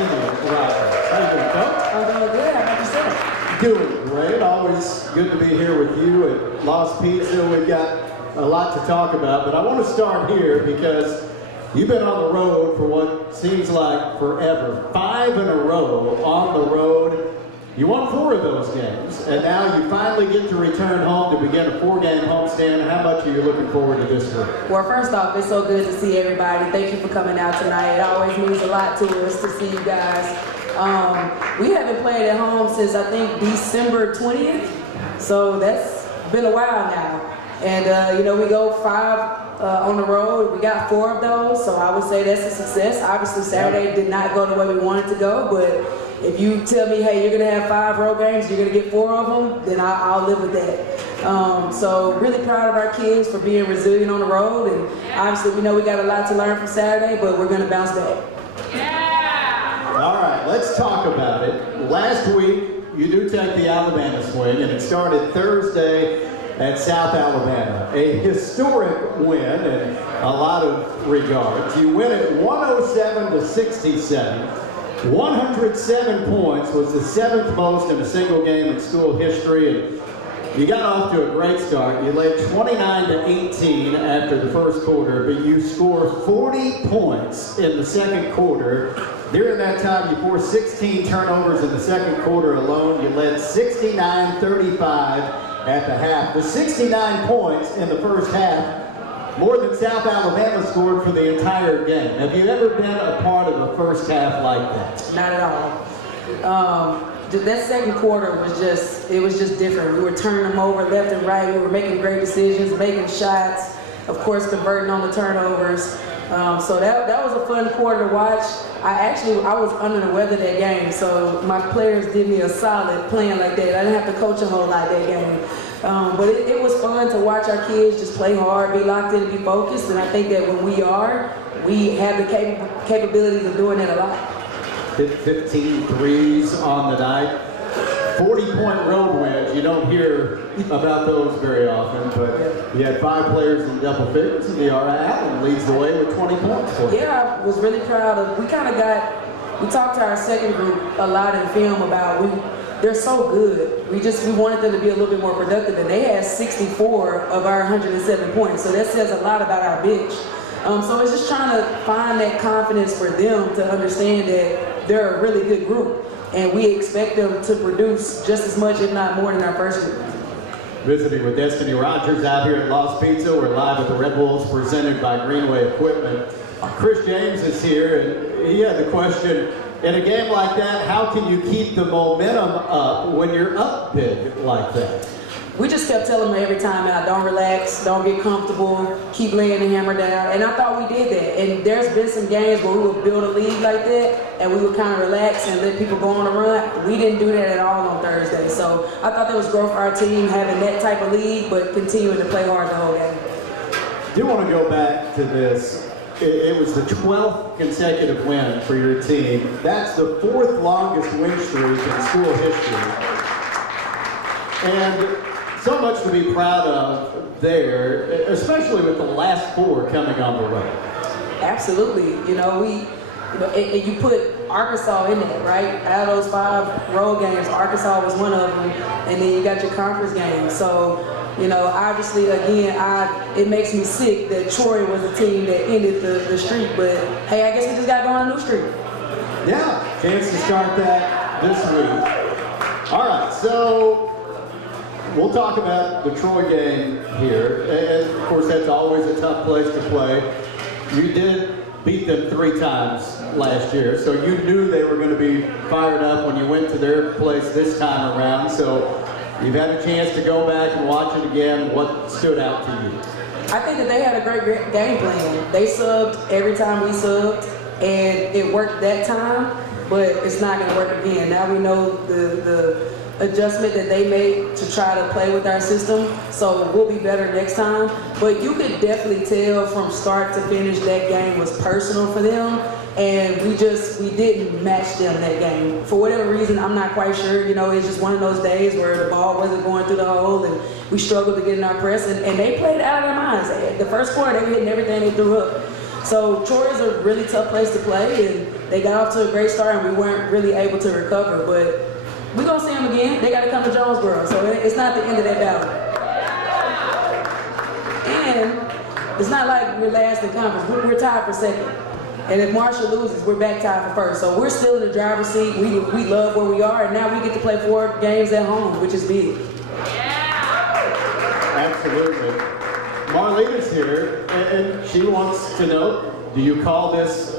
Destinee Rogers. How you doing, Coach? I'm doing good. How about yourself? Doing great. Always good to be here with you at Lost Pizza. We've got a lot to talk about, but I want to start here because you've been on the road for what seems like forever. 5 in a row on the road. You won 4 of those games, and now you finally get to return home to begin a 4-game homestand. How much are you looking forward to this week? Well, first off, it's so good to see everybody. Thank you for coming out tonight. It always means a lot to us to see you guys. We haven't played at home since, I think, December 20th, so that's been a while now. And, you know, we go 5 on the road. We got 4 of those, so I would say that's a success. Obviously, Saturday did not go the way we wanted to go, but if you tell me, hey, you're going to have 5 road games, you're going to get 4 of them, then I'll live with that. So really proud of our kids for being resilient on the road, and obviously we know we got a lot to learn from Saturday, but we're going to bounce back. All right, let's talk about it. Last week, you do take the Alabama swing, and it started Thursday at South Alabama. A historic win in a lot of regards. You win it 107-67. 107 points was the 7th most in a single game in school history, and you got off to a great start. You led 29-18 after the first quarter, but you scored 40 points in the second quarter. During that time, you forced 16 turnovers in the second quarter alone. You led 69-35 at the half. The 69 points in the first half, more than South Alabama scored for the entire game. Have you ever been a part of a first half like that? Not at all. That second quarter was just different. We were turning them over left and right. We were making great decisions, making shots, of course converting on the turnovers. So that was a fun quarter to watch. I was under the weather that game, so my players did me a solid playing like that. I didn't have to coach a whole lot that game. But it was fun to watch our kids just play hard, be locked in, be focused, and I think that when we have the capabilities of doing that a lot. 15 threes on the night. 40-point road wins. You don't hear about those very often, but you had 5 players in double figures, and Allen leads the way with 20 points for you. Yeah, I was really proud of. We talked to our second group a lot in film about they're so good. We wanted them to be a little bit more productive, and they had 64 of our 107 points. So that says a lot about our bench. So it's just trying to find that confidence for them to understand that they're a really good group, and we expect them to produce just as much, if not more, than our first group. Visiting with Destinee Rogers out here at Lost Pizza. We're live at the Red Bulls presented by Greenway Equipment. Chris James is here, and he had the question, in a game like that, how can you keep the momentum up when you're up big like that? We just kept telling them every time out, don't relax, don't get comfortable, keep laying the hammer down. And I thought we did that. And there's been some games where we would build a lead like that, and we would kind of relax and let people go on a run. We didn't do that at all on Thursday. So I thought that was growth for our team, having that type of lead, but continuing to play hard the whole game. I do want to go back to this. It was the 12th consecutive win for your team. That's the 4th longest win streak in school history. And so much to be proud of there, especially with the last 4 coming on the road. Absolutely. And you put Arkansas in that, right? Out of those 5 road games, Arkansas was one of them, and then you got your conference game. So, obviously, again, it makes me sick that Troy was the team that ended the streak, but hey, I guess we just got to go on a new streak. Yeah, chance to start that this week. All right, so we'll talk about the Troy game here, and of course that's always a tough place to play. You did beat them 3 times last year, so you knew they were going to be fired up when you went to their place this time around, so you've had a chance to go back and watch it again. What stood out to you? I think that they had a great game plan. They subbed every time we subbed, and it worked that time, but it's not going to work again. Now we know the adjustment that they made to try to play with our system, so we'll be better next time. But you could definitely tell from start to finish that game was personal for them, and we didn't match them that game. For whatever reason, I'm not quite sure. It's just one of those days where the ball wasn't going through the hole, and we struggled to get in our press, and they played out of their minds. The first quarter, they were hitting everything they threw up. So Troy is a really tough place to play, and They got off to a great start and we weren't really able to recover, but we're going to see them again. They got to come to Jonesboro, so it's not the end of that battle. And it's not like we're last in conference. We're tied for second. And if Marshall loses, we're back tied for first. So we're still in the driver's seat. We love where we are, and now we get to play 4 games at home, which is big. Absolutely. Marlena's here, and she wants to know, do you call this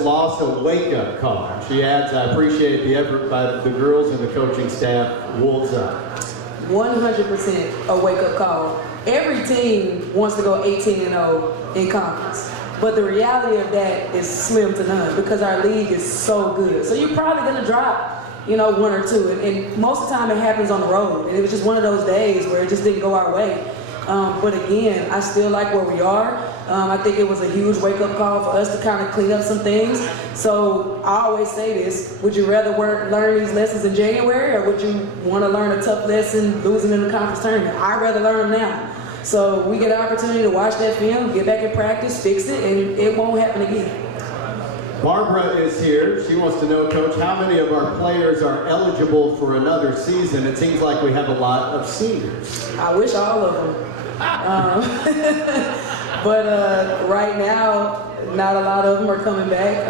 loss a wake-up call? She adds, I appreciate the effort by the girls and the coaching staff. Wolves up. 100% a wake-up call. Every team wants to go 18-0 in conference. But the reality of that is slim to none because our league is so good. So you're probably going to drop, 1 or 2. And most of the time it happens on the road. And it was just one of those days where it just didn't go our way. But again, I still like where we are. I think it was a huge wake-up call for us to kind of clean up some things. So I always say this, would you rather learn these lessons in January or would you want to learn a tough lesson losing in the conference tournament? I'd rather learn them now. So we get an opportunity to watch that film, get back in practice, fix it, and it won't happen again. Barbara is here. She wants to know, Coach, how many of our players are eligible for another season? It seems like we have a lot of seniors. I wish all of them. But right now, not a lot of them are coming back.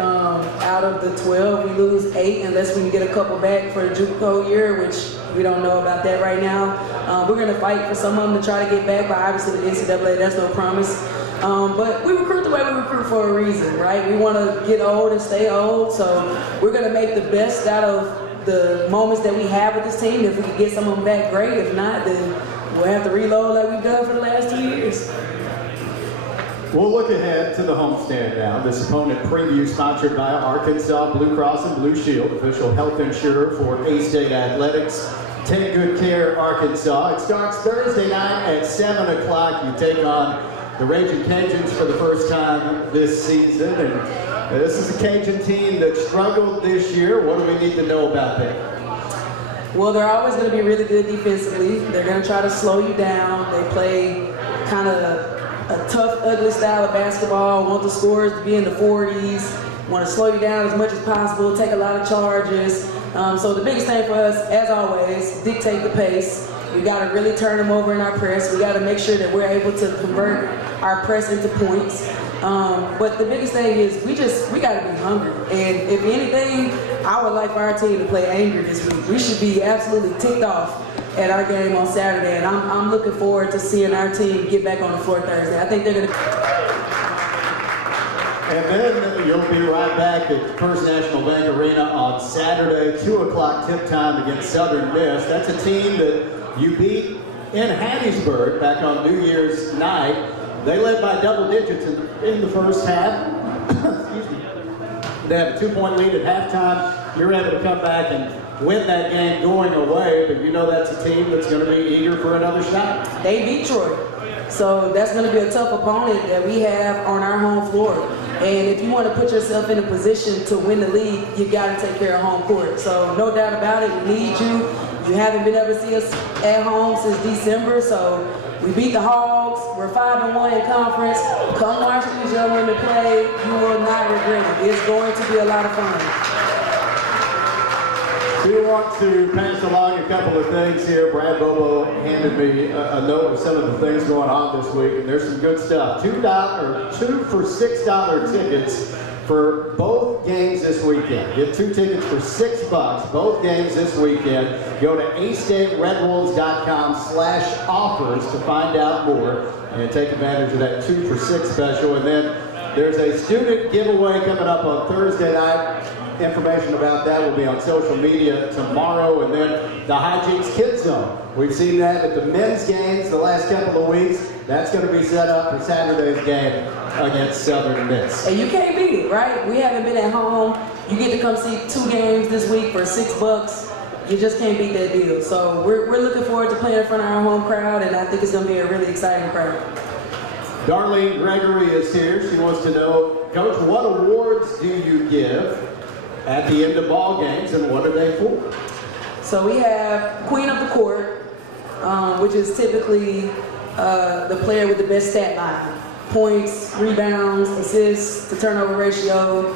Out of the 12, we lose 8 unless we can get a couple back for the JUCO year, which we don't know about that right now. We're going to fight for some of them to try to get back, but obviously the NCAA, that's no promise. But we recruit the way we recruit for a reason, right? We want to get old and stay old, so we're going to make the best out of the moments that we have with this team. If we can get some of them back, great. If not, then we'll have to reload like we've done for the last 2 years. We'll look ahead to the homestand now. This opponent preview sponsored by Arkansas Blue Cross and Blue Shield, official health insurer for A-State Athletics. Take good care, Arkansas. It starts Thursday night at 7 o'clock. You take on the Raging Cajuns for the first time this season. And this is a Cajun team that struggled this year. What do we need to know about that? Well, they're always going to be really good defensively. They're going to try to slow you down. They play kind of a tough, ugly style of basketball, want the scores to be in the 40s, want to slow you down as much as possible, take a lot of charges. So the biggest thing for us, as always, dictate the pace. We got to really turn them over in our press. We got to make sure that we're able to convert our press into points. But the biggest thing is we got to be hungry. And if anything, I would like for our team to play angry this week. We should be absolutely ticked off at our game on Saturday, and I'm looking forward to seeing our team get back on the floor Thursday. I think they're going to. And then you'll be right back at First National Bank Arena on Saturday, 2 o'clock tip time against Southern Miss. That's a team that you beat in Hattiesburg back on New Year's night. They led by double digits in the first half. Excuse me. They have a 2-point lead at halftime. You're able to come back and win that game going away, but you know that's a team that's going to be eager for another shot. They beat Troy. So that's going to be a tough opponent that we have on our home floor. And if you want to put yourself in a position to win the league, you got to take care of home court. So no doubt about it, we need you. You haven't been able to see us at home since December, so we beat the Hogs. We're 5-1 in conference. Come watch these young women play. You will not regret it. It's going to be a lot of fun. We want to pass along a couple of things here. Brad Bobo handed me a note of some of the things going on this week, and there's some good stuff. $2 for $6 tickets for both games this weekend. Get 2 tickets for $6, both games this weekend. Go to astateredwolves.com/offers to find out more and take advantage of that 2 for $6 special. And then there's a student giveaway coming up on Thursday night. Information about that will be on social media tomorrow. And then the Hijinks Kids Zone. We've seen that at the men's games the last couple of weeks. That's going to be set up for Saturday's game against Southern Miss. And you can't beat it, right? We haven't been at home. You get to come see 2 games this week for $6. You just can't beat that deal. So we're looking forward to playing in front of our home crowd, and I think it's going to be a really exciting crowd. Darlene Gregory is here. She wants to know, Coach, what awards do you give at the end of ball games, and what are they for? So we have Queen of the Court, which is typically the player with the best stat line. Points, rebounds, assists, to turnover ratio.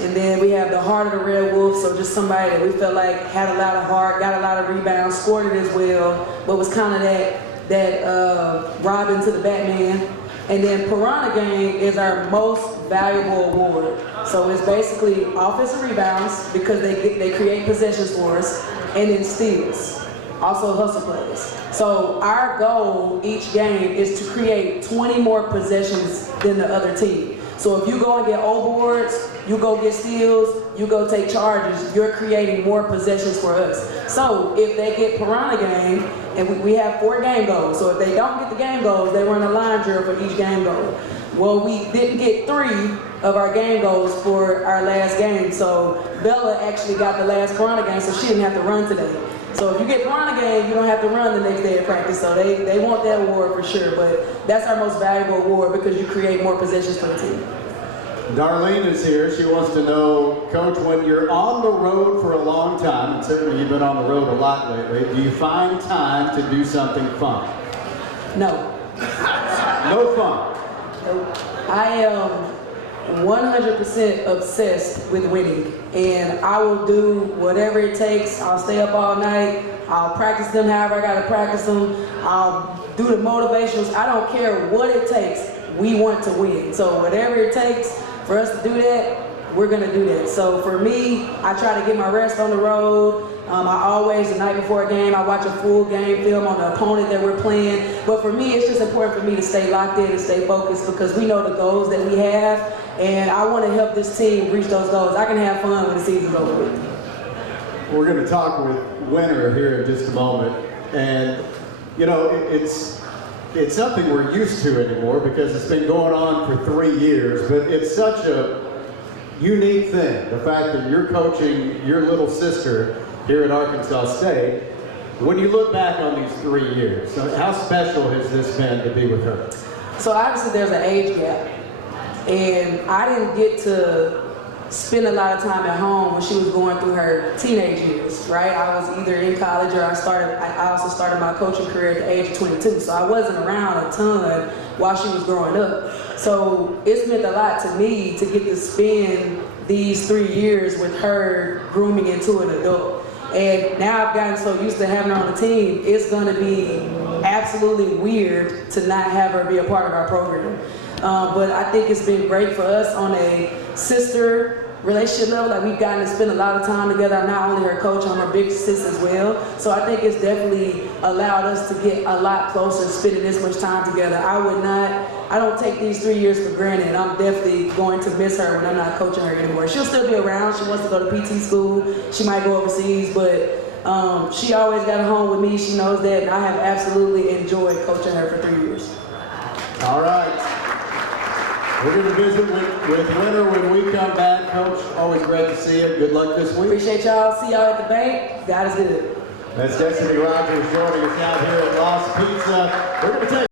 And then we have the heart of the Red Wolf, so just somebody that we felt like had a lot of heart, got a lot of rebounds, scored it as well, but was kind of that Robin to the Batman. And then Piranha Gang is our most valuable award. So it's basically offensive rebounds because they create possessions for us, and then steals, also hustle plays. So our goal each game is to create 20 more possessions than the other team. So if you go and get O boards, you go get steals, you go take charges, you're creating more possessions for us. So if they get Piranha Gang, and we have 4 game goals, so if they don't get the game goals, they run a line drill for each game goal. Well, we didn't get 3 of our game goals for our last game, so Bella actually got the last Piranha Gang, so she didn't have to run today. So if you get Piranha Gang, you don't have to run the next day of practice, so they want that award for sure, but that's our most valuable award because you create more possessions for the team. Darlene is here. She wants to know, Coach, when you're on the road for a long time, and certainly you've been on the road a lot lately, do you find time to do something fun? No. No fun? I am 100% obsessed with winning, and I will do whatever it takes. I'll stay up all night. I'll practice them however I gotta practice them. I'll do the motivationals. I don't care what it takes. We want to win. So whatever it takes for us to do that, we're gonna do that. So for me, I try to get my rest on the road. I always, the night before a game, I watch a full game film on the opponent that we're playing. But for me, it's just important for me to stay locked in and stay focused because we know the goals that we have, and I want to help this team reach those goals. I can have fun when the season's over with. We're going to talk with Winter here in just a moment, and you know, it's something we're used to anymore because it's been going on for 3 years, but it's such a unique thing, the fact that you're coaching your little sister here at Arkansas State. When you look back on these 3 years, how special has this been to be with her? So obviously there's an age gap, and I didn't get to spend a lot of time at home when she was going through her teenage years, right? I was either in college or I also started my coaching career at the age of 22, so I wasn't around a ton while she was growing up. So it's meant a lot to me to get to spend these 3 years with her grooming into an adult. And now I've gotten so used to having her on the team, it's gonna be absolutely weird to not have her be a part of our program. But I think it's been great for us on a sister relationship level. Like we've gotten to spend a lot of time together. I'm not only her coach, I'm her big sis as well. So I think it's definitely allowed us to get a lot closer, spending this much time together. I don't take these 3 years for granted. I'm definitely going to miss her when I'm not coaching her anymore. She'll still be around. She wants to go to PT school. She might go overseas, but she always got home with me. She knows that, and I have absolutely enjoyed coaching her for 3 years. All right. We're going to visit with Winter when we come back. Coach, always great to see you. Good luck this week. Appreciate y'all. See y'all at the bank. God is good. That's Destinee Rogers joining us out here at Lost Pizza. We're going to take